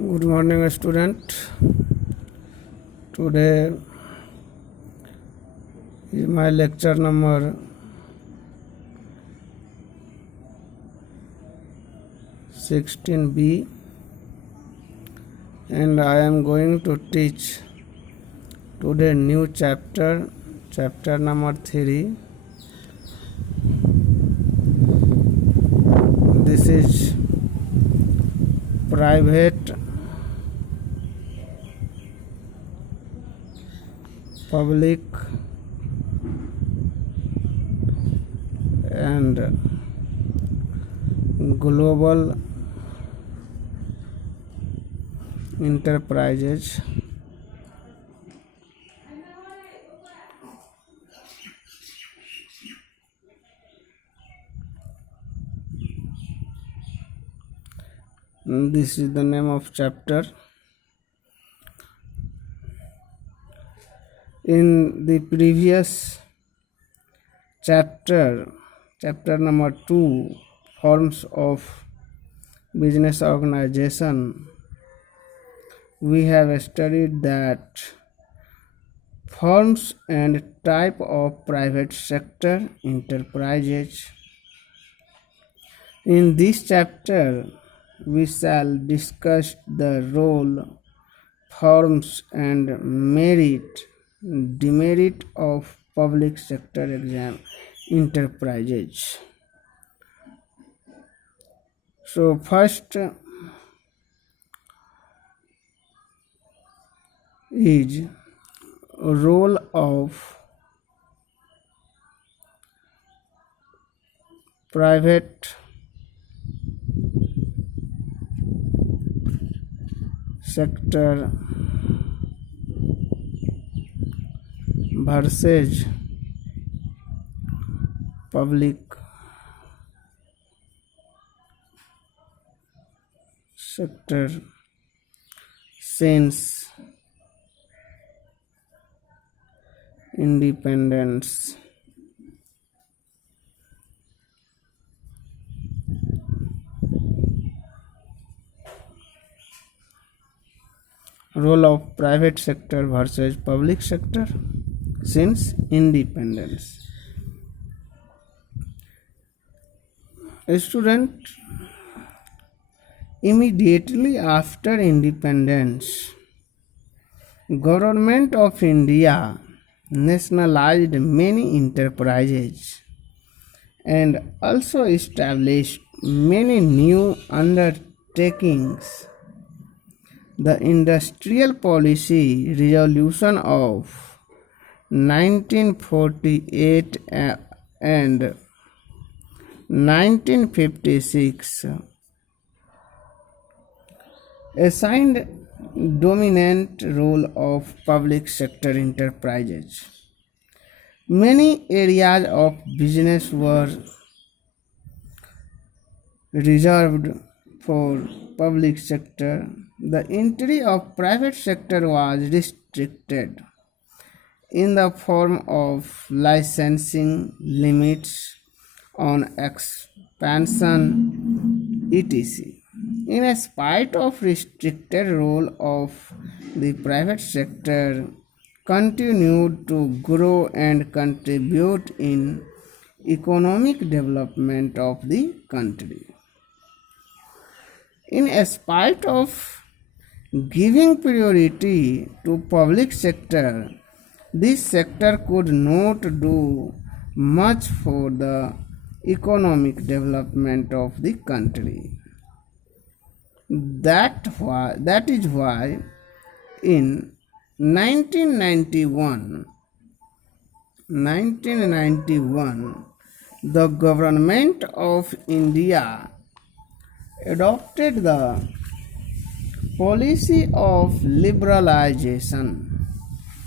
Good morning, student. Today is my lecture number 16B, and I am going to teach today new chapter number 3. This is private public and global enterprises. This is the name of chapter. In the previous chapter number 2, forms of business organization, we have studied that forms and type of private sector enterprises. In this chapter, we shall discuss the role, forms and demerit of public sector enterprises. So first is role of private sector versus public sector since independence. Role of private sector versus public sector since independence. A student, immediately after independence, Government of India nationalized many enterprises and also established many new undertakings. The Industrial Policy Resolution of 1948 and 1956 assigned dominant role of public sector enterprises. Many areas of business were reserved for public sector. The entry of private sector was restricted in the form of licensing limits on expansion, etc. In spite of restricted role of the private sector, continued to grow and contribute in economic development of the country. In spite of giving priority to public sector, this sector could not do much for the economic development of the country. That is why in 1991, the Government of India adopted the policy of liberalization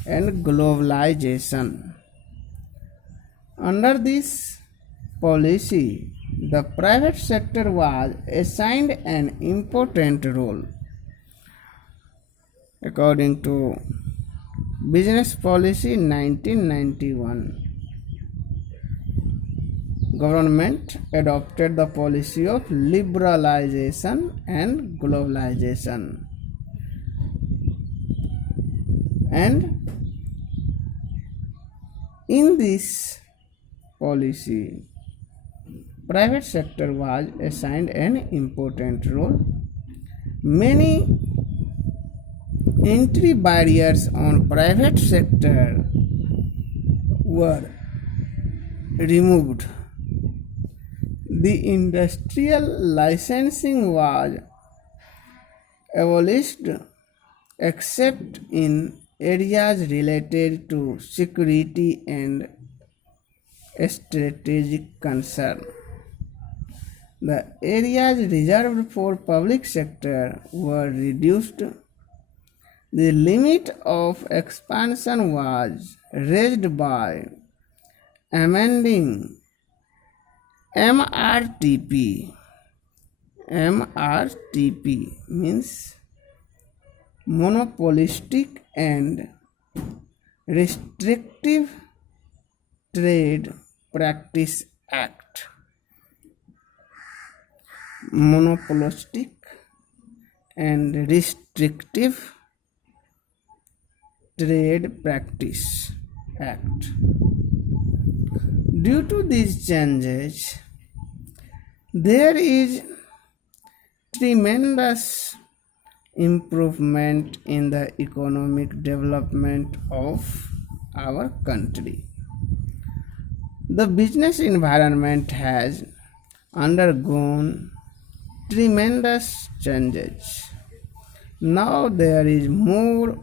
and globalization. Under this policy, the private sector was assigned an important role. According to Business Policy 1991, government adopted the policy of liberalization and globalization. And in this policy, private sector was assigned an important role. Many entry barriers on private sector were removed. The industrial licensing was abolished except in areas related to security and strategic concern. The areas reserved for public sector were reduced. The limit of expansion was raised by amending MRTP. MRTP means Monopolistic and Restrictive Trade Practice Act. Monopolistic and Restrictive Trade Practice Act. Due to these changes, there is tremendous improvement in the economic development of our country. The business environment has undergone tremendous changes. Now there is more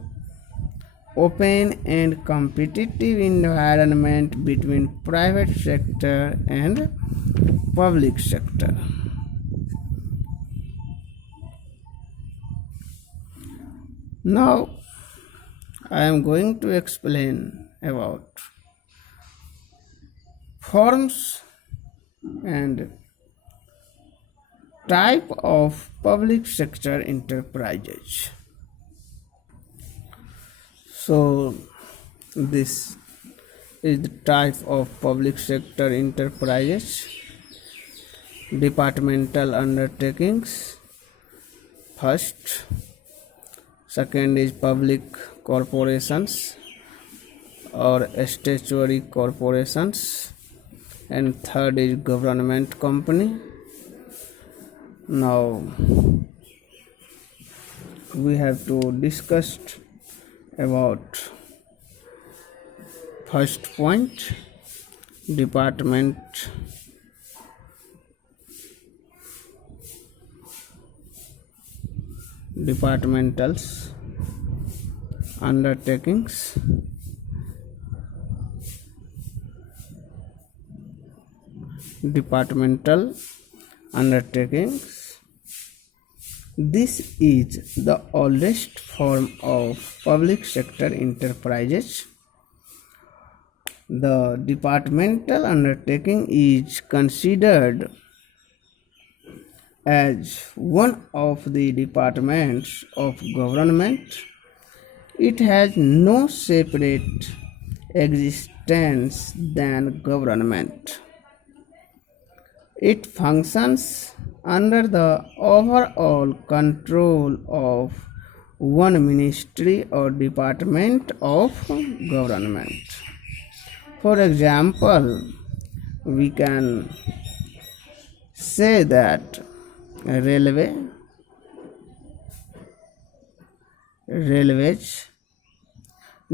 open and competitive environment between private sector and public sector. Now I am going to explain about forms and type of public sector enterprises. So this is the type of public sector enterprises. Departmental undertakings first. Second is public corporations or statutory corporations, and third is government company. Now we have to discuss about first point, departmentals undertakings. Departmental undertakings. This is the oldest form of public sector enterprises. The departmental undertaking is considered as one of the departments of government. It has no separate existence than government. It functions under the overall control of one ministry or department of government. For example, we can say that railways,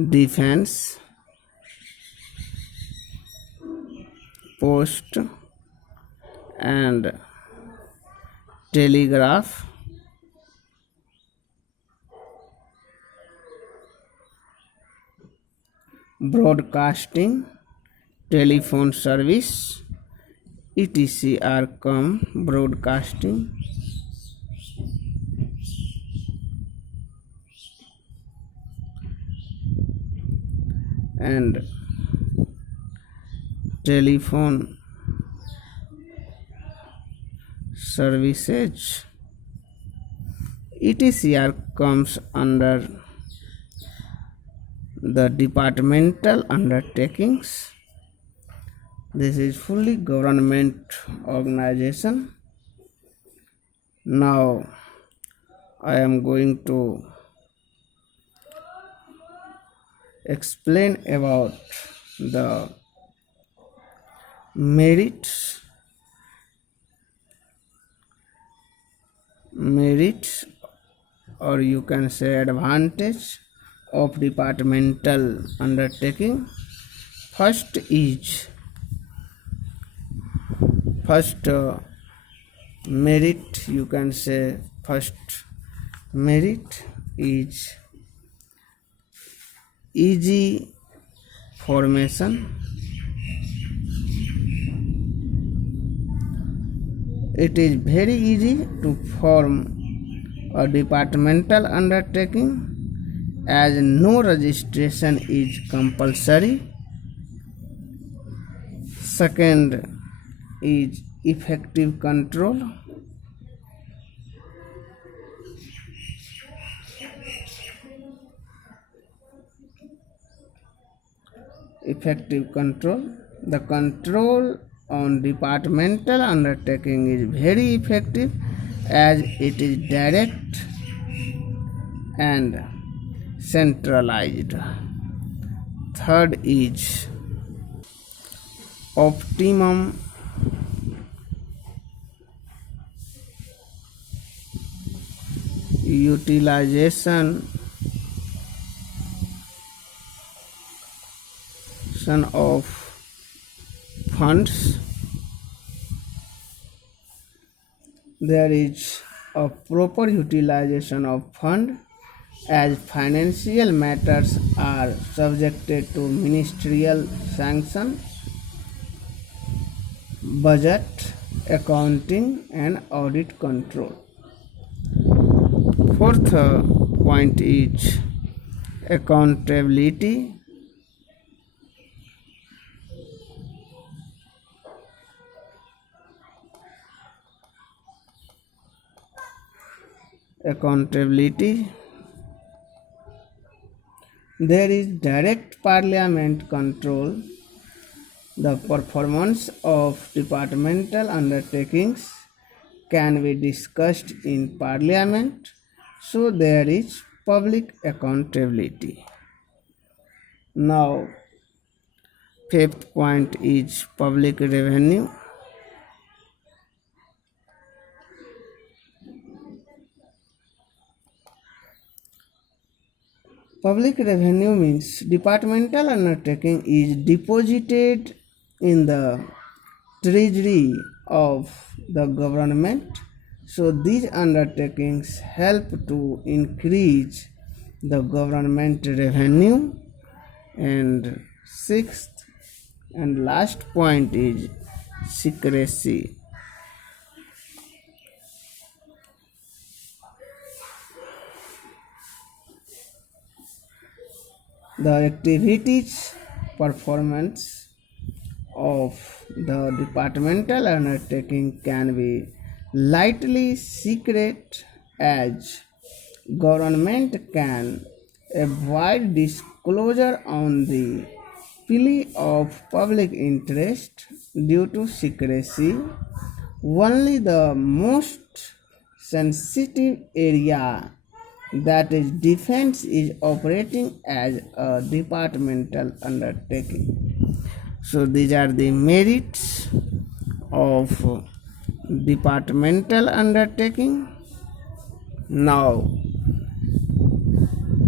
defense, post and telegraph, broadcasting, telephone service, etc. are come broadcasting, and telephone services, etc. comes under the departmental undertakings. This is fully government organization. Now I am going to explain about the merits or you can say advantage of departmental undertaking. First merit, you can say first merit is easy formation. It is very easy to form a departmental undertaking as no registration is compulsory. Second is effective control. The control on departmental undertaking is very effective as it is direct and centralized. Third is optimum utilization of funds. There is a proper utilization of fund as financial matters are subjected to ministerial sanction, budget, accounting and audit control. Fourth point is accountability. There is direct parliament control. The performance of departmental undertakings can be discussed in parliament, so there is public accountability. Now, fifth point is public revenue. Public revenue means departmental undertaking is deposited in the treasury of the government. So these undertakings help to increase the government revenue. And sixth and last point is secrecy. The activities performance of the departmental undertaking can be lightly secret as government can avoid disclosure on the plea of public interest due to secrecy. Only the most sensitive area, that is defense, is operating as a departmental undertaking. So these are the merits of departmental undertaking. Now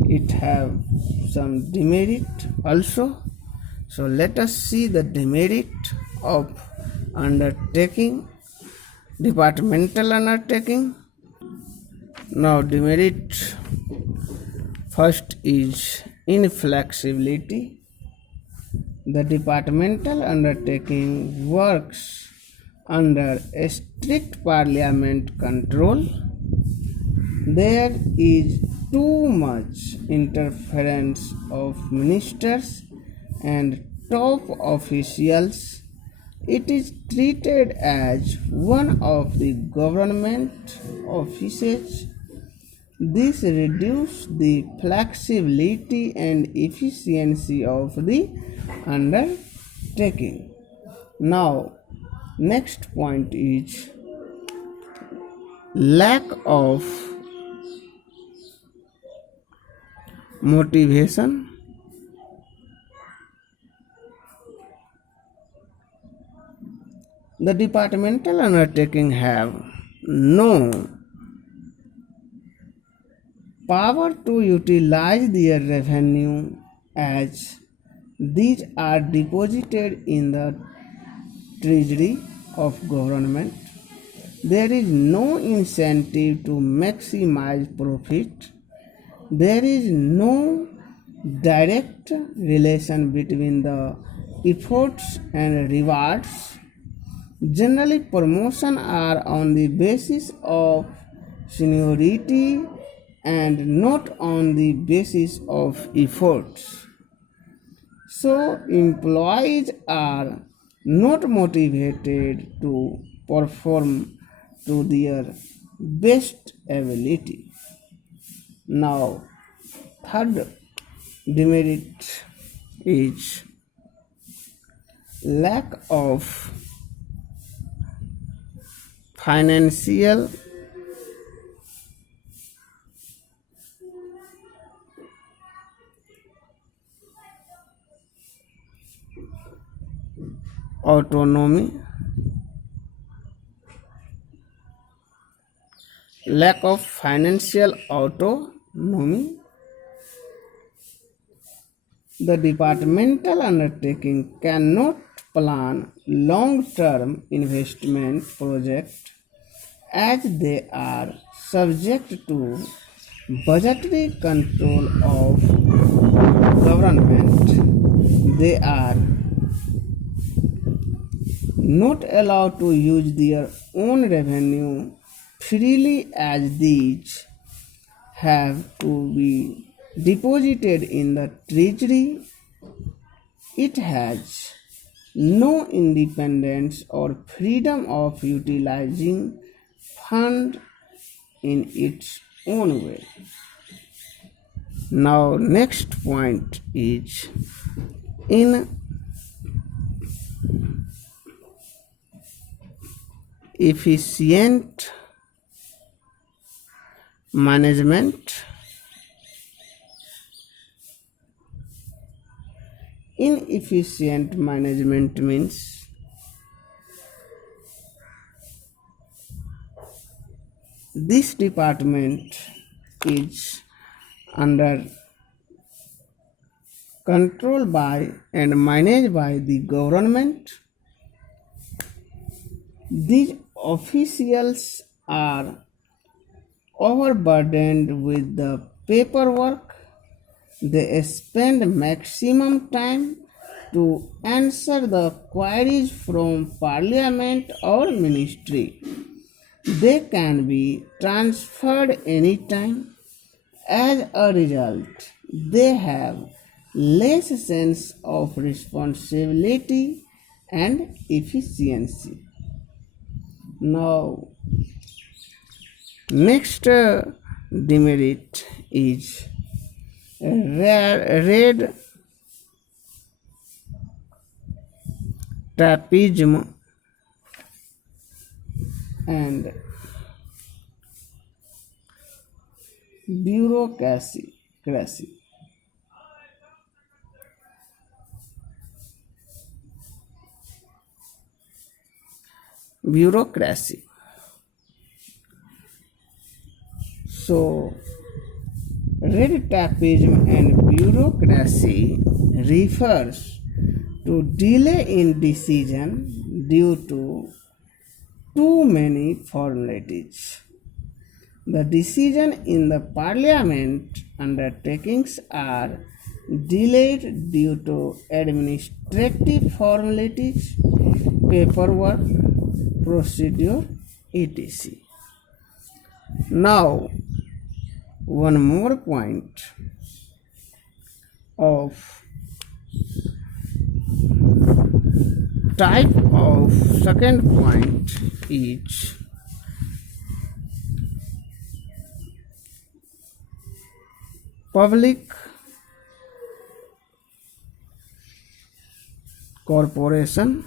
it have some demerit also. So let us see the demerit of departmental undertaking. Now demerit first is inflexibility. The departmental undertaking works under a strict parliament control. There is too much interference of ministers and top officials. It is treated as one of the government offices. This reduces the flexibility and efficiency of the undertaking. Now, next point is lack of motivation. The departmental undertaking have no power to utilize their revenue as these are deposited in the treasury of government. There is no incentive to maximize profit. There is no direct relation between the efforts and rewards. Generally, promotions are on the basis of seniority and not on the basis of efforts. So, employees are not motivated to perform to their best ability. Now, third demerit is lack of financial autonomy, lack of financial autonomy. The departmental undertaking cannot plan long-term investment projects as they are subject to budgetary control of government. They are not allowed to use their own revenue freely as these have to be deposited in the treasury. It has no independence or freedom of utilizing fund in its own way. Now next point is inefficient management. Inefficient management means this department is under control by and managed by the government. These officials are overburdened with the paperwork. They spend maximum time to answer the queries from parliament or ministry. They can be transferred anytime. As a result, they have less sense of responsibility and efficiency. Now, next demerit is red tapeism and bureaucracy. So, red tapeism and bureaucracy refers to delay in decision due to too many formalities. The decision in the parliament undertakings are delayed due to administrative formalities, paperwork, procedure, etc. Now, one more point of type of second point is public corporation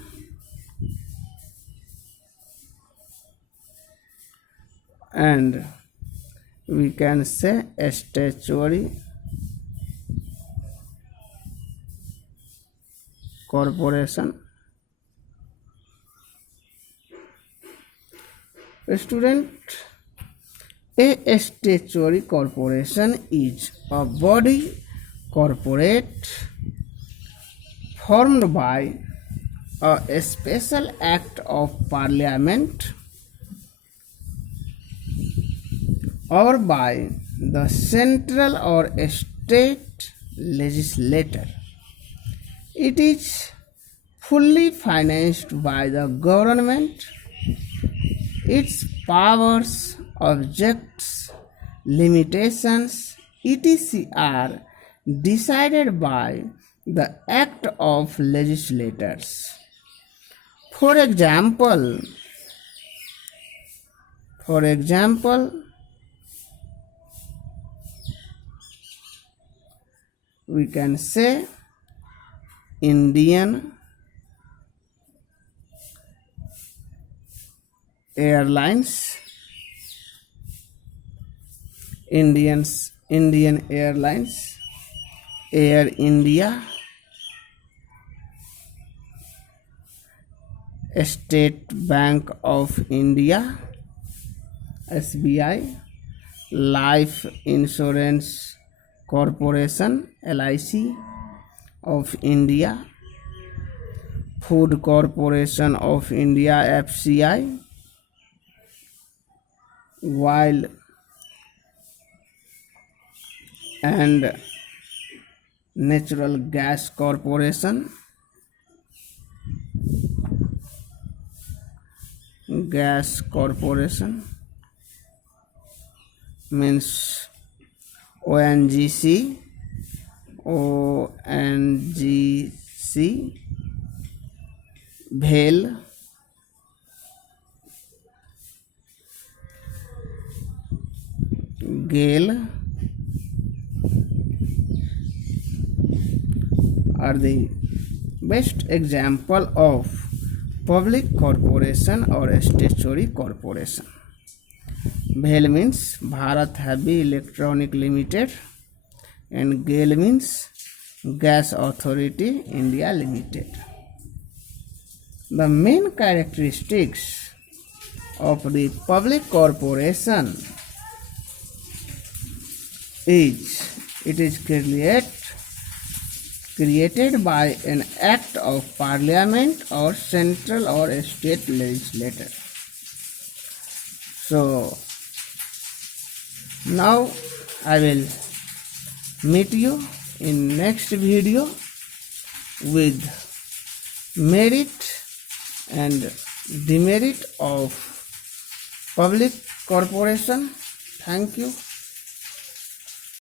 and we can say statutory corporation Student, a statutory corporation is a body corporate formed by a special act of parliament or by the central or state legislature. It is fully financed by the government. Its powers, objects, limitations, etc. are decided by the act of legislators. For example, we can say Indian Airlines, Indian Airlines, Air India, State Bank of India, SBI, Life Insurance Corporation, LIC of India, Food Corporation of India, FCI, Oil and Natural Gas Corporation, Gas Corporation means ONGC, BHEL, GAIL are the best example of public corporation or statutory corporation. BHEL means Bharat Heavy Electronic Limited and GAIL means Gas Authority India Limited. The main characteristics of the public corporation is it is created by an act of parliament or central or state legislature. So now I will meet you in next video with merit and demerit of public corporation. Thank you.